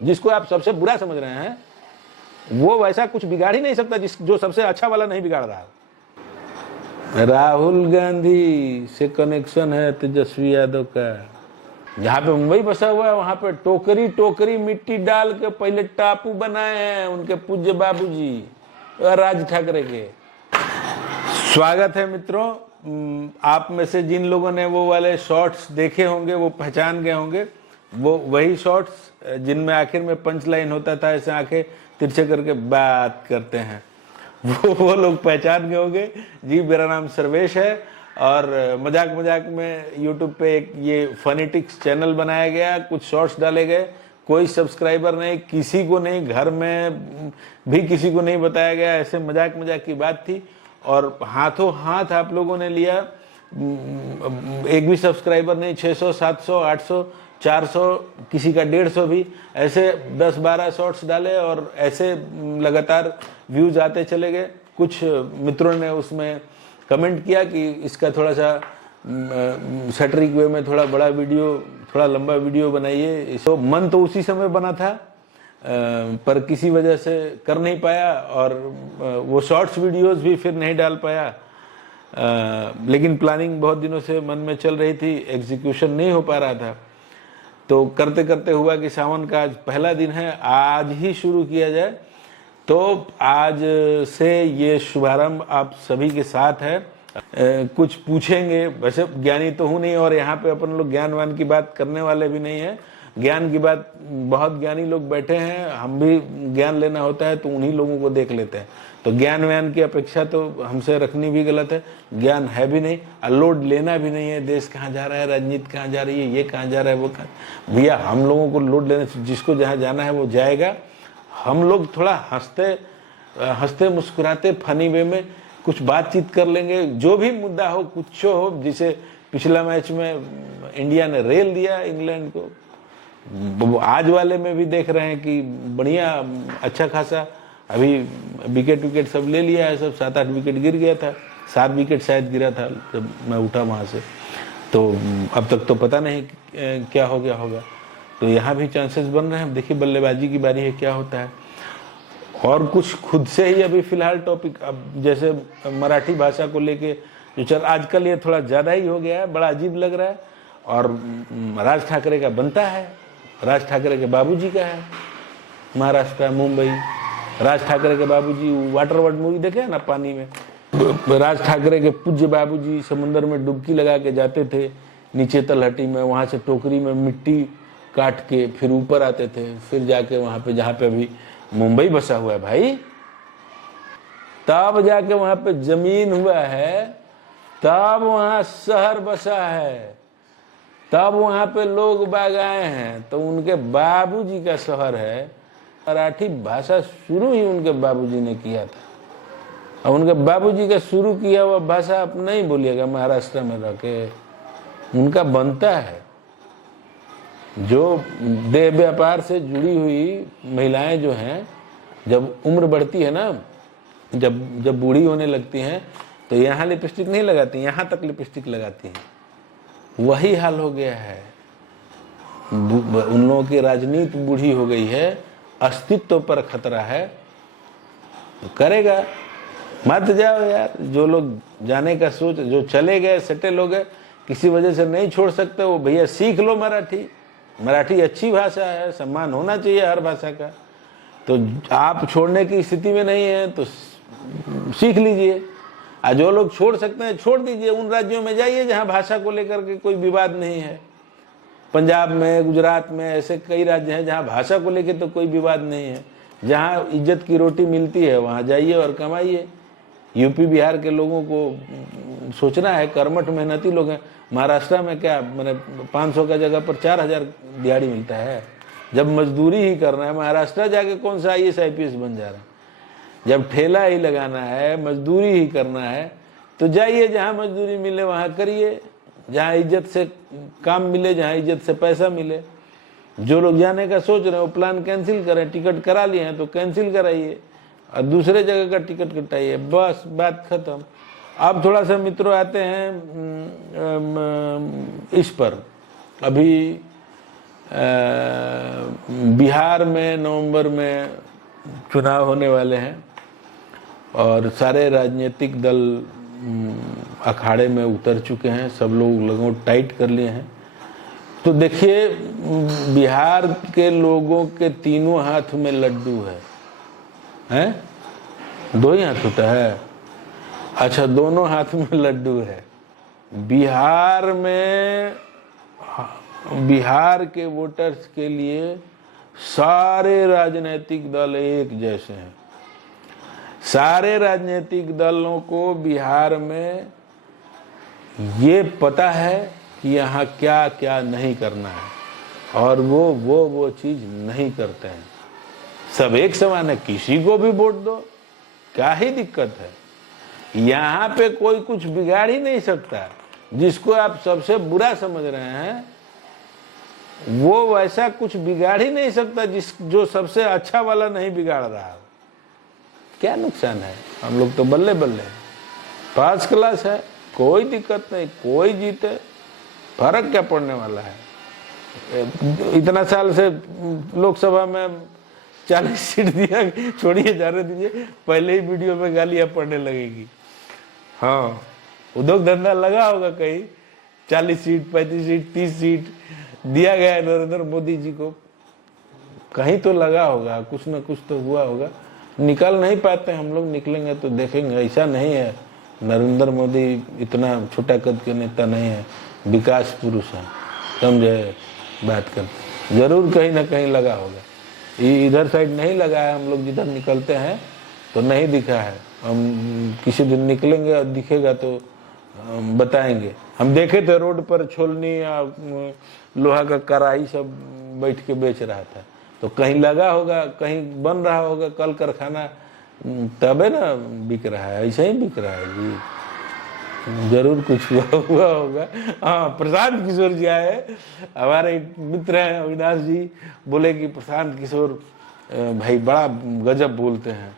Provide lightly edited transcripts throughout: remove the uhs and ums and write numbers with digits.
जिसको आप सबसे बुरा समझ रहे हैं वो वैसा कुछ बिगाड़ ही नहीं सकता जो सबसे अच्छा वाला नहीं बिगाड़ रहा। राहुल गांधी से कनेक्शन है तेजस्वी यादव का। जहाँ पे मुंबई बसा हुआ है वहां पे टोकरी टोकरी मिट्टी डाल के पहले टापू बनाए हैं उनके पूज्य बाबूजी राज ठाकरे के। स्वागत है मित्रों। आप में से जिन लोगों ने वो वाले शॉर्ट्स देखे होंगे वो पहचान गए होंगे, वो वही शॉर्ट्स जिनमें आखिर में पंच लाइन होता था, ऐसे आंखें तिरछे करके बात करते हैं, वो लोग पहचान गए होंगे। जी मेरा नाम सर्वेश है और मजाक मजाक में यूट्यूब पे एक ये फनीटिक्स चैनल बनाया गया, कुछ शॉर्ट्स डाले गए, कोई सब्सक्राइबर नहीं, किसी को नहीं, घर में भी किसी को नहीं बताया गया, ऐसे मजाक मजाक की बात थी और हाथों हाथ आप लोगों ने लिया। एक भी सब्सक्राइबर नहीं, 600 700 800 400 किसी का 150 भी, ऐसे 10-12 शॉर्ट्स डाले और ऐसे लगातार व्यूज आते चले गए। कुछ मित्रों ने उसमें कमेंट किया कि इसका थोड़ा सा सैटरिक वे में थोड़ा बड़ा वीडियो, थोड़ा लंबा वीडियो बनाइए। तो मन तो उसी समय बना था पर किसी वजह से कर नहीं पाया और वो शॉर्ट्स वीडियोस भी फिर नहीं डाल पाया। लेकिन प्लानिंग बहुत दिनों से मन में चल रही थी, एग्जीक्यूशन नहीं हो पा रहा था। तो करते करते हुआ कि सावन का आज पहला दिन है, आज ही शुरू किया जाए। तो आज से ये शुभारंभ आप सभी के साथ है। कुछ पूछेंगे, वैसे ज्ञानी तो हूँ नहीं और यहाँ पे अपन लोग ज्ञानवान की बात करने वाले भी नहीं है। ज्ञान की बात, बहुत ज्ञानी लोग बैठे हैं, हम भी ज्ञान लेना होता है तो उन्हीं लोगों को देख लेते हैं। तो ज्ञान व्यान की अपेक्षा तो हमसे रखनी भी गलत है। ज्ञान है भी नहीं, लोड लेना भी नहीं है। देश कहाँ जा रहा है, राजनीति कहाँ जा रही है, ये कहाँ जा रहा है, वो कहाँ, भैया हम लोगों को लोड लेने, जिसको जहाँ जाना है वो जाएगा। हम लोग थोड़ा हंसते मुस्कुराते फनी वे में कुछ बातचीत कर लेंगे, जो भी मुद्दा हो, कुछ हो। जिसे पिछला मैच में इंडिया ने रेल दिया इंग्लैंड को, आज वाले में भी देख रहे हैं कि बढ़िया अच्छा खासा अभी विकेट सब ले लिया है, सब 7-8 विकेट गिर गया था, 7 विकेट शायद गिरा था जब मैं उठा वहाँ से। तो अब तक तो पता नहीं क्या हो गया होगा। तो यहाँ भी चांसेस बन रहे हैं। देखिए बल्लेबाजी की बारी है, क्या होता है। और कुछ खुद से ही अभी फिलहाल टॉपिक, अब जैसे मराठी भाषा को लेके जो चल आजकल, ये थोड़ा ज़्यादा ही हो गया है, बड़ा अजीब लग रहा है। और राज ठाकरे का बनता है, राज ठाकरे के बाबूजी का है, महाराष्ट्र मुंबई। राज ठाकरे के बाबूजी वाटर वर्ल्ड मूवी देखे है ना, पानी में राज ठाकरे के पूज्य बाबूजी समुद्र में डुबकी लगा के जाते थे नीचे तलहटी में, वहाँ से टोकरी में मिट्टी काट के फिर ऊपर आते थे, फिर जाके वहाँ पे जहाँ पे अभी मुंबई बसा हुआ है भाई, तब जाके वहाँ पे जमीन हुआ है, तब वहाँ शहर बसा है, तब वहाँ पे लोग बाग आए हैं, तो उनके बाबूजी का शहर है। मराठी भाषा शुरू ही उनके बाबूजी ने किया था और उनके बाबूजी का शुरू किया हुआ भाषा आप नहीं बोलिएगा महाराष्ट्र में रह के, उनका बनता है। जो देह व्यापार से जुड़ी हुई महिलाएं जो हैं, जब उम्र बढ़ती है ना, जब बूढ़ी होने लगती हैं तो यहाँ लिपस्टिक नहीं लगाती, यहाँ तक लिपस्टिक लगाती हैं। वही हाल हो गया है। उन लोगों की राजनीति बूढ़ी हो गई है, अस्तित्व पर खतरा है। तो करेगा, मत जाओ यार। जो लोग जाने का सोच, जो चले गए, सेटल हो गए, किसी वजह से नहीं छोड़ सकते, वो भैया सीख लो मराठी। मराठी अच्छी भाषा है, सम्मान होना चाहिए हर भाषा का। तो आप छोड़ने की स्थिति में नहीं है तो सीख लीजिए। जो लोग छोड़ सकते हैं छोड़ दीजिए, उन राज्यों में जाइए जहाँ भाषा को लेकर के कोई विवाद नहीं है। पंजाब में, गुजरात में ऐसे कई राज्य हैं जहाँ भाषा को लेकर तो कोई विवाद नहीं है, जहाँ इज्जत की रोटी मिलती है वहाँ जाइए और कमाइए। यूपी बिहार के लोगों को सोचना है, कर्मठ मेहनती लोग हैं। महाराष्ट्र में क्या मैंने 500 का जगह पर 4000 दिहाड़ी मिलता है। जब मजदूरी ही करना है, महाराष्ट्र जाके कौन सा IAS IPS बन जा रहा है। जब ठेला ही लगाना है, मजदूरी ही करना है, तो जाइए जहाँ मजदूरी मिले वहाँ करिए, जहाँ इज्जत से काम मिले, जहाँ इज्जत से पैसा मिले। जो लोग जाने का सोच रहे हैं वो प्लान कैंसिल करें। टिकट करा लिए हैं तो कैंसिल कराइए और दूसरे जगह का टिकट कटाइए, बस बात खत्म। अब थोड़ा सा मित्रों आते हैं इस पर। अभी बिहार में नवंबर में चुनाव होने वाले हैं और सारे राजनीतिक दल अखाड़े में उतर चुके हैं, सब लोग लगभग टाइट कर लिए हैं। तो देखिए, बिहार के लोगों के तीनों हाथ में लड्डू है, हैं? दो ही हाथ होता है? अच्छा, दोनों हाथ में लड्डू है। बिहार में, बिहार के वोटर्स के लिए सारे राजनीतिक दल एक जैसे हैं। सारे राजनीतिक दलों को बिहार में ये पता है कि यहाँ क्या क्या नहीं करना है और वो चीज नहीं करते हैं। सब एक समान है, किसी को भी वोट दो, क्या ही दिक्कत है। यहाँ पे कोई कुछ बिगाड़ ही नहीं सकता। जिसको आप सबसे बुरा समझ रहे हैं वो वैसा कुछ बिगाड़ ही नहीं सकता जो सबसे अच्छा वाला नहीं बिगाड़ रहा हो। क्या नुकसान है? हम लोग तो बल्ले बल्ले हैं, फर्स्ट क्लास है, कोई दिक्कत नहीं, कोई जीते, फर्क क्या पड़ने वाला है। इतना साल से लोकसभा में 40 सीट दिया, छोड़िए, जाने दीजिए, पहले ही वीडियो में गालियां पड़ने लगेगी। हाँ, उद्योग धंधा लगा होगा कहीं, 40 सीट 35 सीट 30 सीट दिया गया है नरेंद्र मोदी जी को, कहीं तो लगा होगा, कुछ ना कुछ तो हुआ होगा। निकल नहीं पाते, हम लोग निकलेंगे तो देखेंगे। ऐसा नहीं है, नरेंद्र मोदी इतना छोटा कद के नेता नहीं है, विकास पुरुष है, समझे बात कर। जरूर कहीं ना कहीं लगा होगा। इधर साइड नहीं लगा है, हम लोग जिधर निकलते हैं तो नहीं दिखा है। हम किसी दिन निकलेंगे और दिखेगा तो बताएंगे। हम देखे थे रोड पर छोलनी या लोहा का कढ़ाई सब बैठ के बेच रहा था, तो कहीं लगा होगा, कहीं बन रहा होगा कल कारखाना, तबे ना बिक रहा है। ऐसे ही बिक रहा है जी, जरूर कुछ हुआ होगा। हाँ, प्रशांत किशोर जी आए, हमारे मित्र हैं अविनाश जी, बोले कि प्रशांत किशोर भाई बड़ा गजब बोलते हैं।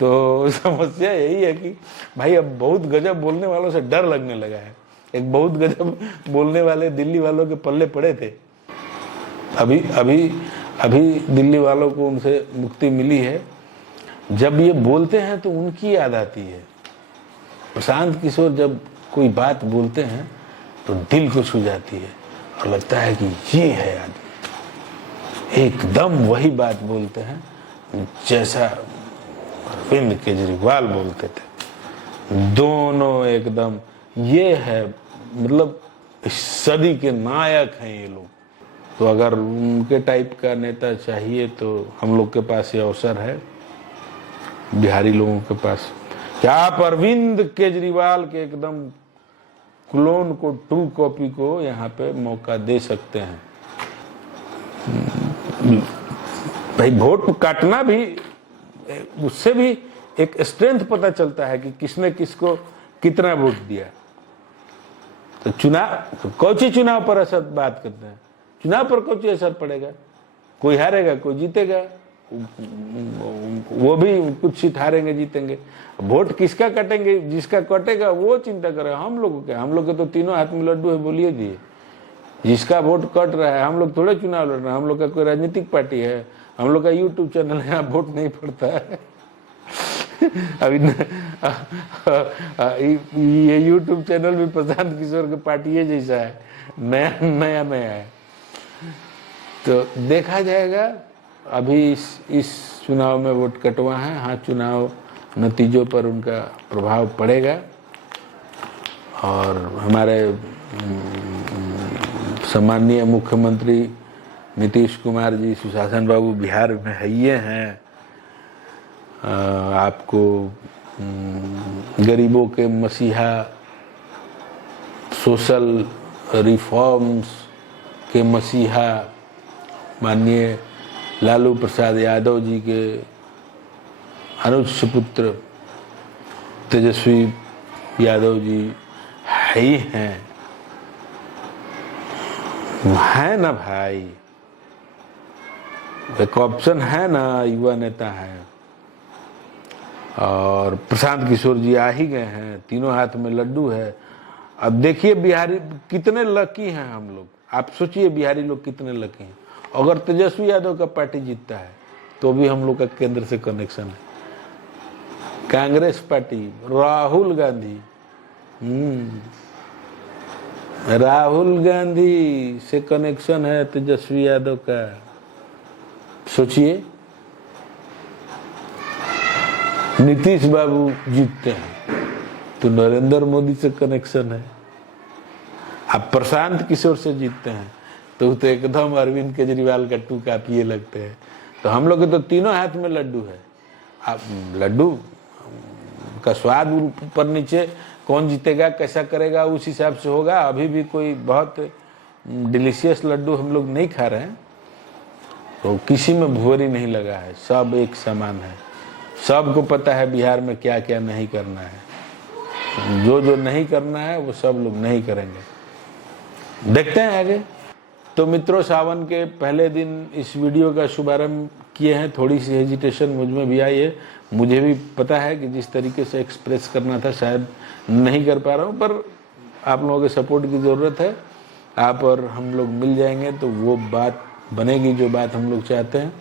तो समस्या यही है कि भाई अब बहुत गजब बोलने वालों से डर लगने लगा है। एक बहुत गजब बोलने वाले दिल्ली वालों के पल्ले पड़े थे, अभी दिल्ली वालों को उनसे मुक्ति मिली है। जब ये बोलते हैं तो उनकी याद आती है। प्रशांत किशोर जब कोई बात बोलते हैं तो दिल को छू जाती है और लगता है कि ये है आदमी, एकदम वही बात बोलते हैं जैसा अरविंद केजरीवाल बोलते थे। दोनों एकदम, ये है मतलब इस सदी के नायक हैं ये लोग। तो अगर उनके टाइप का नेता चाहिए तो हम लोग के पास ये अवसर है, बिहारी लोगों के पास। क्या आप अरविंद केजरीवाल के एकदम क्लोन को, ट्रू कॉपी को यहाँ पे मौका दे सकते हैं। भाई वोट काटना भी, उससे भी एक स्ट्रेंथ पता चलता है कि किसने किसको कितना वोट दिया। तो कौची चुनाव पर असर बात करते हैं, चुनाव पर कौची असर पड़ेगा? कोई हारेगा, कोई जीतेगा, वो भी कुछ सीट हारेंगे जीतेंगे। वोट किसका कटेंगे, जिसका कटेगा वो चिंता करे। हम लोग क्या, हम लोग के तो तीनों हाथ में लड्डू है, बोलिए दिए। जिसका वोट कट रहा है, हम लोग थोड़े चुनाव लड़ रहे हैं, हम लोग का कोई राजनीतिक पार्टी है, हम लोग का यूट्यूब चैनल है, यहाँ वोट नहीं पड़ता है। अभी ये यूट्यूब चैनल भी प्रशांत किशोर के पार्टी जैसा है, नया है। तो देखा जाएगा। अभी इस चुनाव में वोट कटवा है। हाँ, चुनाव नतीजों पर उनका प्रभाव पड़ेगा। और हमारे सम्माननीय मुख्यमंत्री नीतीश कुमार जी, सुशासन बाबू बिहार में है ये हैं। आपको गरीबों के मसीहा, सोशल रिफॉर्म्स के मसीहा माननीय लालू प्रसाद यादव जी के अनुज पुत्र तेजस्वी यादव जी है ही हैं, है ना भाई। एक ऑप्शन है ना, युवा नेता है। और प्रशांत किशोर जी आ ही गए हैं, तीनों हाथ में लड्डू है। अब देखिए बिहारी कितने लकी हैं हम लोग। आप सोचिए बिहारी लोग कितने लकी हैं। अगर तेजस्वी यादव का पार्टी जीतता है तो भी हम लोग का केंद्र से कनेक्शन है। कांग्रेस पार्टी, राहुल गांधी, राहुल गांधी से कनेक्शन है तेजस्वी यादव का। सोचिए, नीतीश बाबू जीतते हैं तो नरेंद्र मोदी से कनेक्शन है। अब प्रशांत किशोर से जीतते हैं तो एकदम अरविंद केजरीवाल का टू कापिए लगते हैं। तो हम लोग के तो तीनों हाथ में लड्डू है। अब लड्डू का स्वाद ऊपर नीचे, कौन जीतेगा कैसा करेगा उस हिसाब से होगा। अभी भी कोई बहुत डिलीशियस लड्डू हम लोग नहीं खा रहे हैं, तो किसी में भुवरी नहीं लगा है, सब एक समान है। सबको पता है बिहार में क्या क्या नहीं करना है, जो जो नहीं करना है वो सब लोग नहीं करेंगे। देखते हैं आगे। तो मित्रों, सावन के पहले दिन इस वीडियो का शुभारंभ किए हैं। थोड़ी सी हेजिटेशन मुझ में भी आई है। मुझे भी पता है कि जिस तरीके से एक्सप्रेस करना था शायद नहीं कर पा रहा हूँ, पर आप लोगों के सपोर्ट की ज़रूरत है। आप और हम लोग मिल जाएंगे तो वो बात बनेगी जो बात हम लोग चाहते हैं।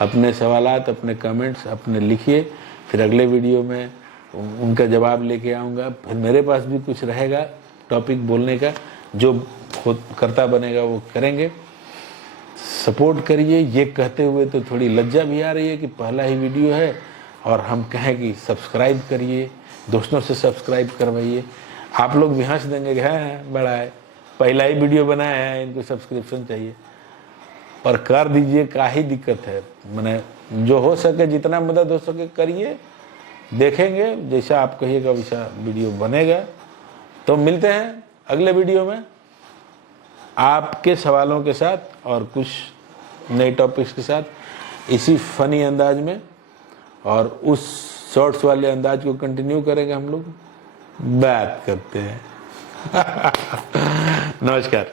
अपने सवालात, अपने कमेंट्स अपने लिखिए, फिर अगले वीडियो में उनका जवाब लेके आऊँगा। फिर मेरे पास भी कुछ रहेगा टॉपिक बोलने का, जो खुद करता बनेगा वो करेंगे। सपोर्ट करिए। ये कहते हुए तो थोड़ी लज्जा भी आ रही है कि पहला ही वीडियो है और हम कहें कि सब्सक्राइब करिए, दोस्तों से सब्सक्राइब करवाइए। आप लोग भी हंस देंगे कि हाँ बड़ा है, पहला ही वीडियो बनाया है, इनको सब्सक्रिप्शन चाहिए। और कर दीजिए, का ही दिक्कत है। मैंने जो हो सके, जितना मदद हो सके करिए, देखेंगे जैसा आप कहिएगा वैसा वीडियो बनेगा। तो मिलते हैं अगले वीडियो में आपके सवालों के साथ और कुछ नए टॉपिक्स के साथ, इसी फनी अंदाज में। और उस शॉर्ट्स वाले अंदाज को कंटिन्यू करेंगे हम लोग, बात करते हैं। नमस्कार।